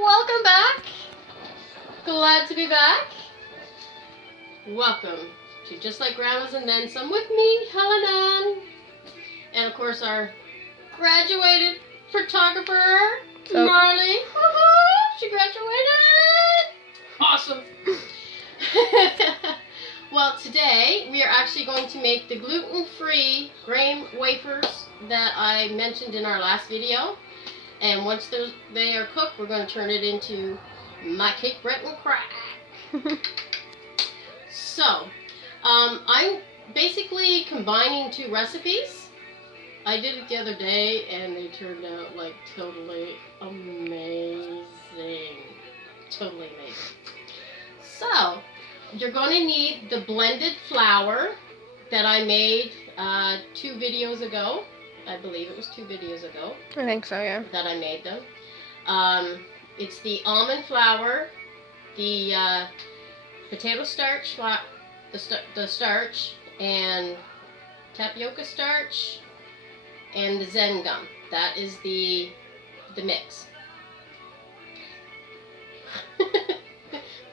Welcome back. Glad to be back. Welcome to Just Like Grandma's and Then Some with me, Helen, and of course our graduated photographer, Marley. Woohoo! She graduated. Awesome. Well, today we are actually going to make the gluten-free graham wafers that I mentioned in our last video. And once they are cooked, we're going to turn it into my cake, Breton Crac. So, I'm basically combining two recipes. I did it the other day, and they turned out like totally amazing. Totally amazing. So, you're going to need the blended flour that I made 2 videos ago. I believe it was 2 videos ago. I think so, yeah. That I made them. It's the almond flour, the potato starch, the starch, and tapioca starch, and the Xanthan. That is the mix.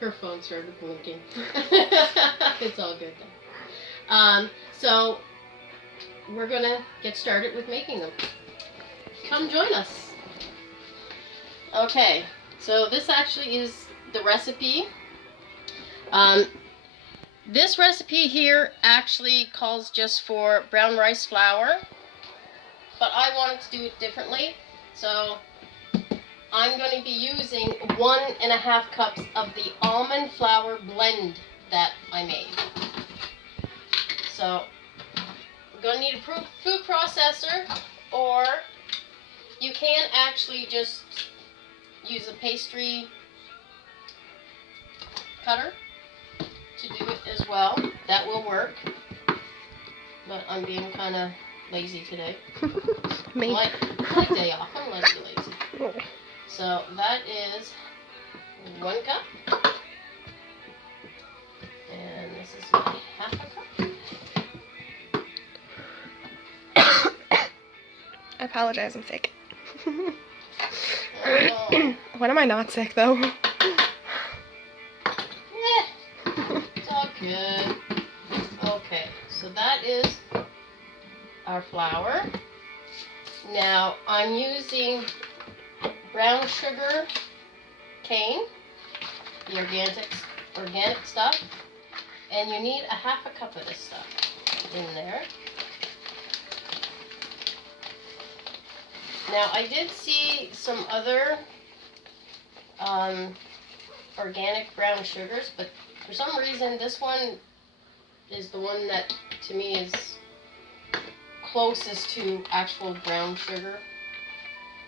Her phone started blinking. It's all good then. So we're gonna get started with making them. Come join us. Okay, so this actually is the recipe. This recipe here actually calls just for brown rice flour, but I wanted to do it differently, so I'm going to be using 1.5 cups of the Almond Flour Blend that I made. So we're going to need a food processor, or you can actually just use a pastry cutter to do it as well. That will work, but I'm being kind of lazy today. Me. My day off. I'm letting you lazy. So that is 1 cup, and this is my 1/2 cup. I apologize, I'm sick. Oh. When am I not sick, though? It's all good. Okay, so that is our flour. Now I'm using brown sugar cane, the organic stuff, and you need 1/2 cup of this stuff in there. Now I did see some other organic brown sugars, but for some reason this one is the one that to me is closest to actual brown sugar,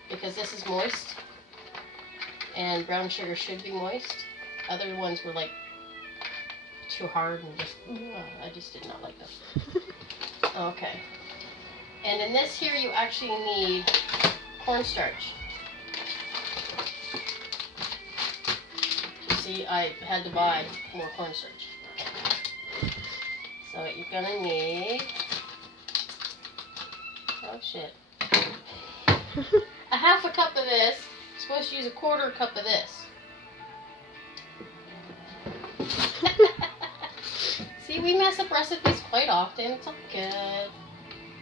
because this is moist, and brown sugar should be moist. Other ones were like too hard and just, I just did not like them. Okay. And in this here you actually need cornstarch. You see, I had to buy more cornstarch. So you're gonna need, oh shit, 1/2 cup of this. You're supposed to use 1/4 cup of this. See, we mess up recipes quite often. It's all good.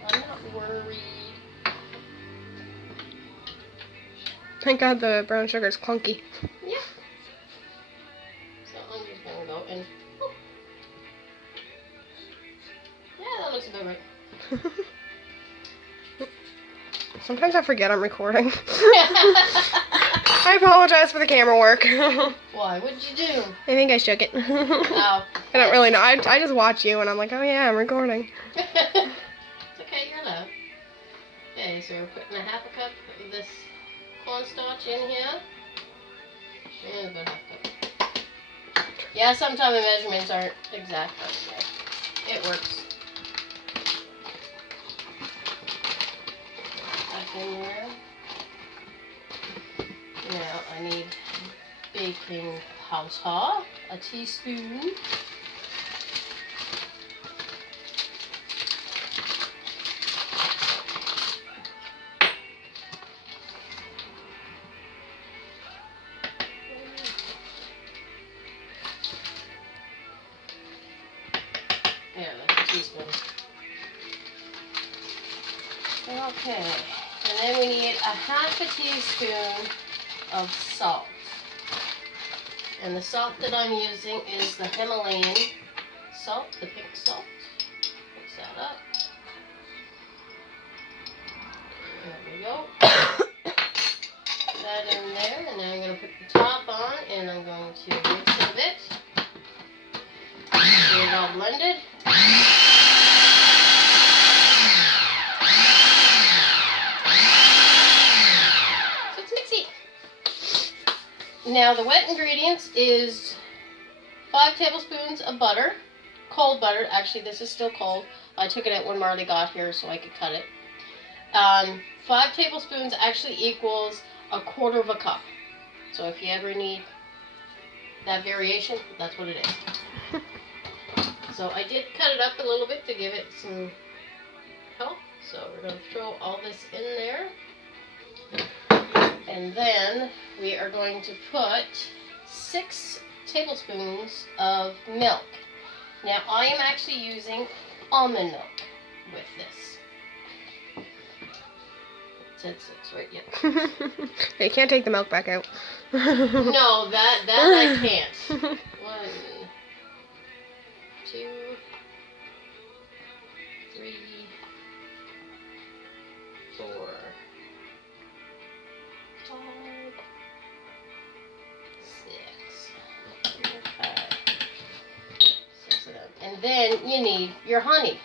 I'm not worried. Thank God the brown sugar is clunky. Yeah. So I'm just gonna go and, yeah, that looks about right. Sometimes I forget I'm recording. I apologize for the camera work. Why? What'd you do? I think I shook it. Oh. I don't really know. I just watch you and I'm like, oh yeah, I'm recording. It's okay, you're allowed. Okay, so we're putting 1/2 cup of this cornstarch in here. And about 1/2 cup. Yeah, sometimes the measurements aren't exact, but yeah, it works. That's in there. Now I need baking powder, a teaspoon. teaspoon. Okay, and then we need a half a teaspoon of salt. And the salt that I'm using is the Himalayan salt, the pink salt. Mix that up. There we go. Put that in there, and then I'm going to put the top on, and I'm going to mix it a bit. Get it all blended. So it's mixy. Now the wet ingredients is 5 tablespoons of butter, cold butter. Actually, this is still cold. I took it out when Marley got here so I could cut it. 5 tablespoons actually equals 1/4 of a cup. So if you ever need that variation, that's what it is. So I did cut it up a little bit to give it some help. So we're going to throw all this in there. And then we are going to put 6 tablespoons of milk. Now I am actually using almond milk with this. It said 6, right? Yep. You can't take the milk back out. No, that I can't. 1, 2, 3, 4, 5, 6. Okay. 6 of them. And then you need your honey.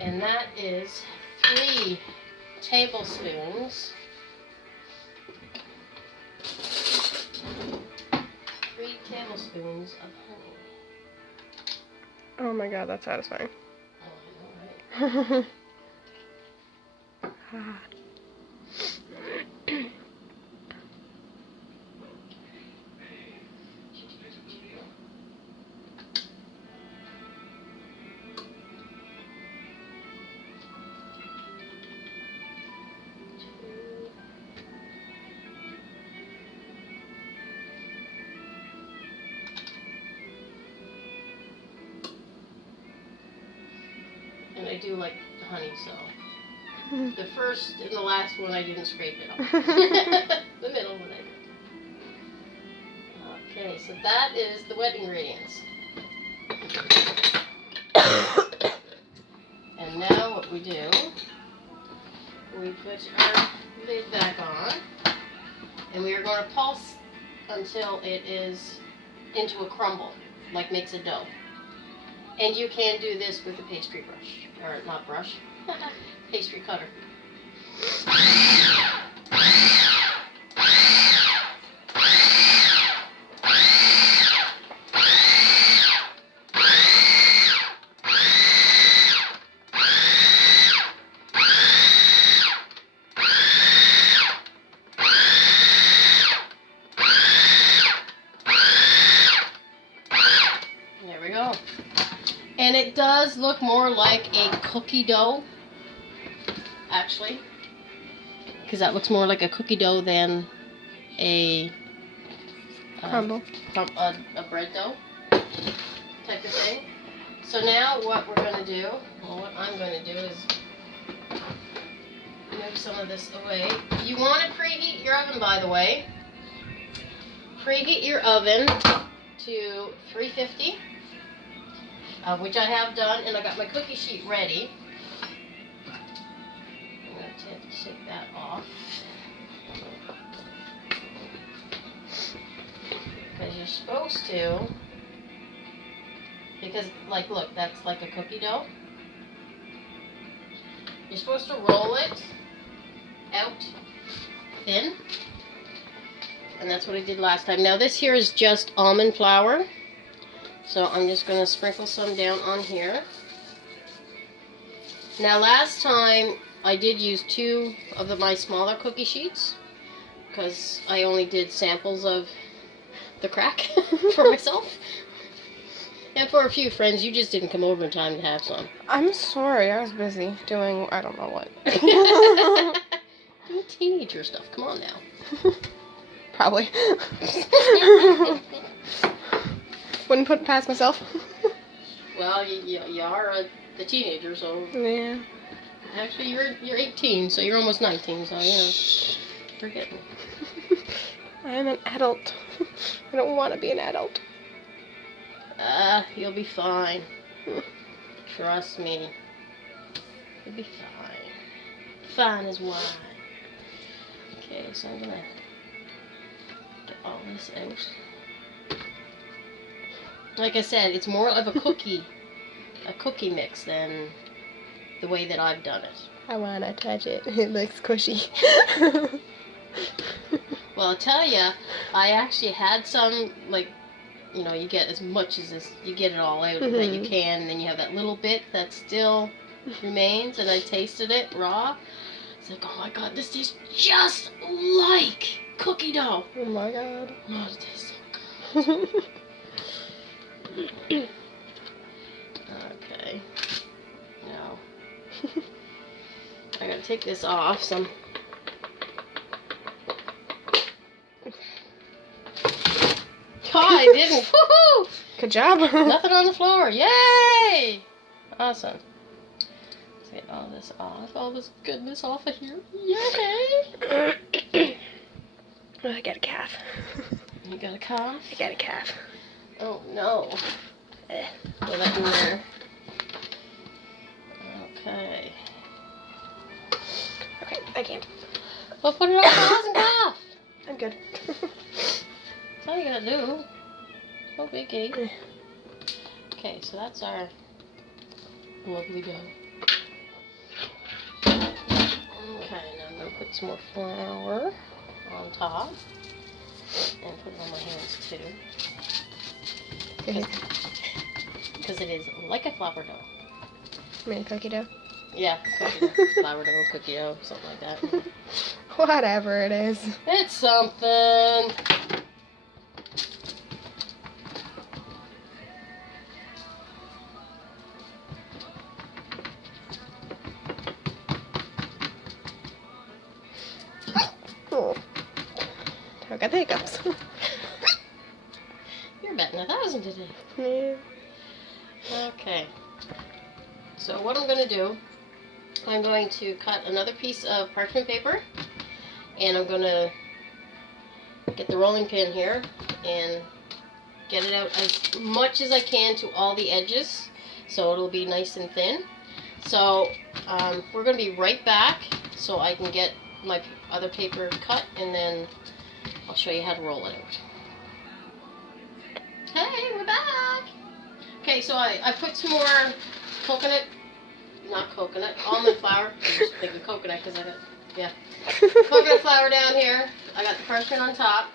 And that is 3 tablespoons. 3 tablespoons of honey. Oh my god, that's satisfying. Oh, I know, right? And I do like the honey, so the first and the last one I didn't scrape it off. The middle one I did. Okay, so that is the wet ingredients. And now what we do, we put our lid back on, and we are going to pulse until it is into a crumble, like makes a dough. And you can do this with a pastry brush, or not brush, pastry cutter. There we go. And it does look more like a cookie dough, actually, because that looks more like a cookie dough than a Crumble. A bread dough type of thing. So now what we're going to do, well, what I'm going to do is move some of this away. You want to preheat your oven, by the way. Preheat your oven to 350. Which I have done, and I got my cookie sheet ready. I'm going to take that off. Because you're supposed to, because, like, look, that's like a cookie dough. You're supposed to roll it out thin. And that's what I did last time. Now this here is just almond flour. So I'm just going to sprinkle some down on here. Now last time I did use 2 of my smaller cookie sheets because I only did samples of the crack for myself. And for a few friends, you just didn't come over in time to have some. I'm sorry, I was busy doing I don't know what. Doing teenager stuff, come on now. Probably. Wouldn't put it past myself. Well, you are the teenager, so Yeah. actually you're 18, so you're almost 19, so forget me. I am an adult. I don't want to be an adult. You'll be fine. Trust me. You'll be fine. Fine as wine. Okay, so I'm gonna get all this out. Like I said, it's more of a cookie mix than the way that I've done it. I wanna touch it. It looks cushy. Well, I'll tell you, I actually had some, like, you know, you get as much as this, you get it all out that you can, and then you have that little bit that still remains, and I tasted it raw. It's like, oh my god, this tastes just like cookie dough. Oh my god. Oh, it tastes so good. Okay. Now, I gotta take this off some. Oh, I didn't. Woohoo! Good job. Nothing on the floor. Yay! Awesome. Let's get all this off. All this goodness off of here. Yay! I got a calf. You got a cough? I got a calf. Oh no. Put that in there. Okay. Okay, I can't. Well, put it on pause and cough. I'm good. That's all you gotta do. No biggie. Okay, so that's our lovely dough. Okay, now I'm gonna put some more flour on top and put it on my hands too. Because it is like a flour dough. I mean, cookie dough. Yeah, cookie dough. Flour dough, cookie dough, something like that. Whatever it is. It's something. Oh. I got the hiccups. You're betting 1,000 today. Yeah. Okay. So what I'm going to do, I'm going to cut another piece of parchment paper, and I'm going to get the rolling pin here and get it out as much as I can to all the edges so it'll be nice and thin. So we're going to be right back so I can get my other paper cut, and then I'll show you how to roll it out. Hey, we're back! Okay, so I put some more almond flour. I'm just thinking coconut because I got, coconut flour down here. I got the parchment on top.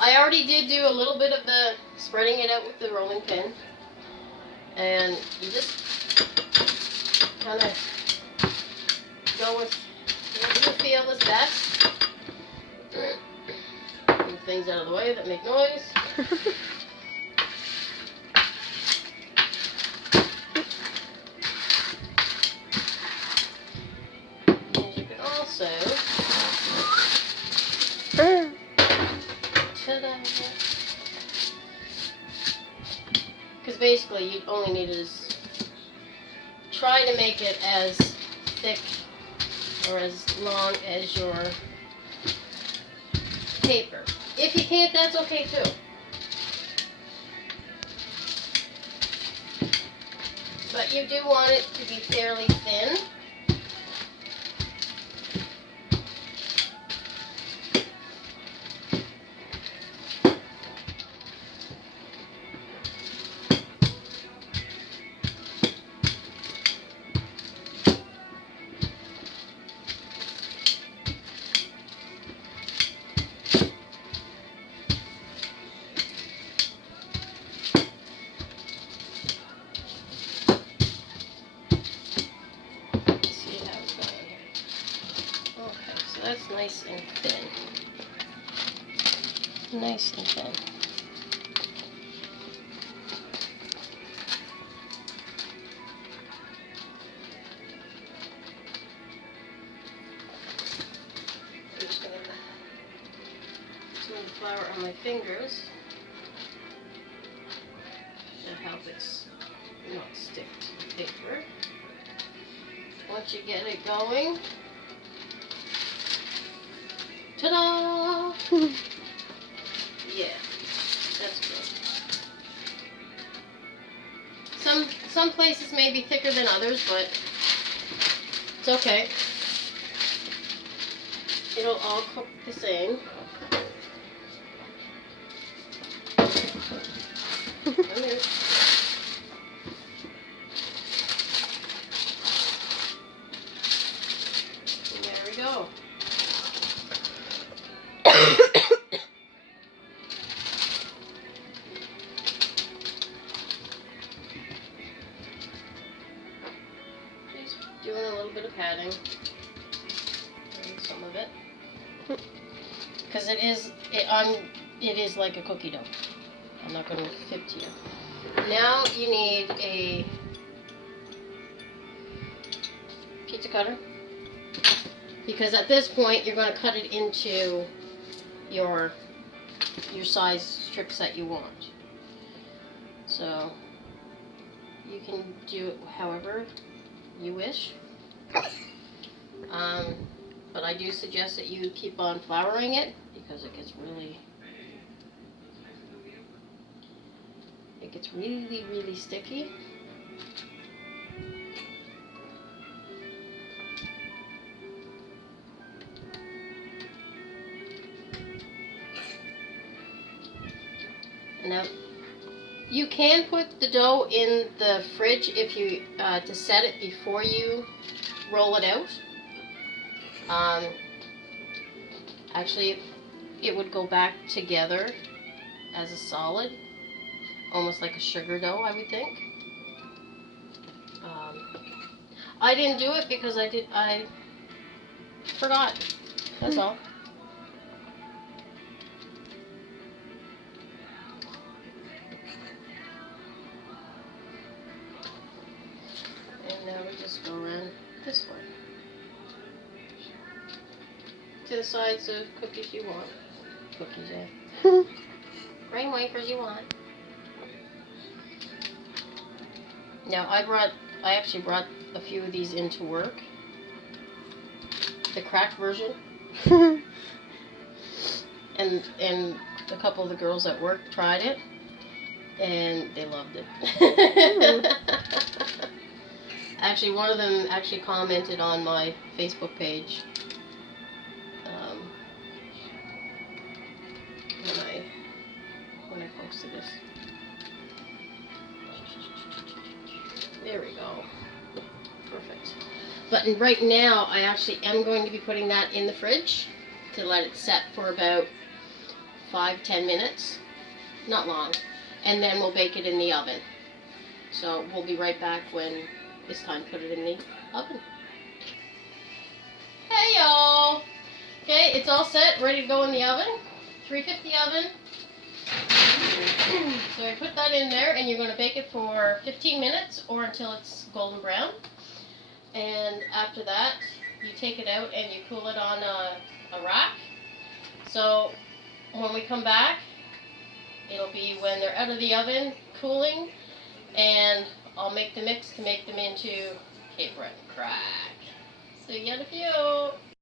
I already did do a little bit of the spreading it out with the rolling pin. And you just kind of go with what you feel is best. Move things out of the way that make noise. Because basically you only need is try to make it as thick or as long as your paper. If you can't, that's okay too. But you do want it to be fairly thin. That's nice and thin. Nice and thin. I'm just going to smooth the flour on my fingers to help it not stick to the paper. Once you get it going, ta-da! Yeah, that's good. Some places may be thicker than others, but it's okay. It'll all cook the same. Come here. And there we go. Just doing a little bit of padding. And some of it. Because it is like a cookie dough. I'm not going to fit to you. Now you need a pizza cutter, because at this point you're going to cut it into your size strips that you want. So you can do it however you wish. But I do suggest that you keep on flouring it, because it gets really sticky. Now you can put the dough in the fridge if you to set it before you roll it out. Actually, it would go back together as a solid, almost like a sugar dough, I would think. I didn't do it because I forgot. That's all. And now we just go around this way to the size of cookies you want. Cookies, eh? Graham wafers you want. Now I actually brought a few of these into work. The cracked version. and a couple of the girls at work tried it and they loved it. Actually, one of them actually commented on my Facebook page when I posted this. There we go. Perfect. But right now, I actually am going to be putting that in the fridge to let it set for about 5-10 minutes. Not long. And then we'll bake it in the oven. So we'll be right back when it's time to put it in the oven. Hey y'all! Okay, it's all set, ready to go in the oven. 350 oven. So I put that in there, and you're going to bake it for 15 minutes or until it's golden brown. And after that, you take it out and you cool it on a rack. So when we come back, it'll be when they're out of the oven, cooling, and I'll make the mix to make them into Breton Crac. So you got a few.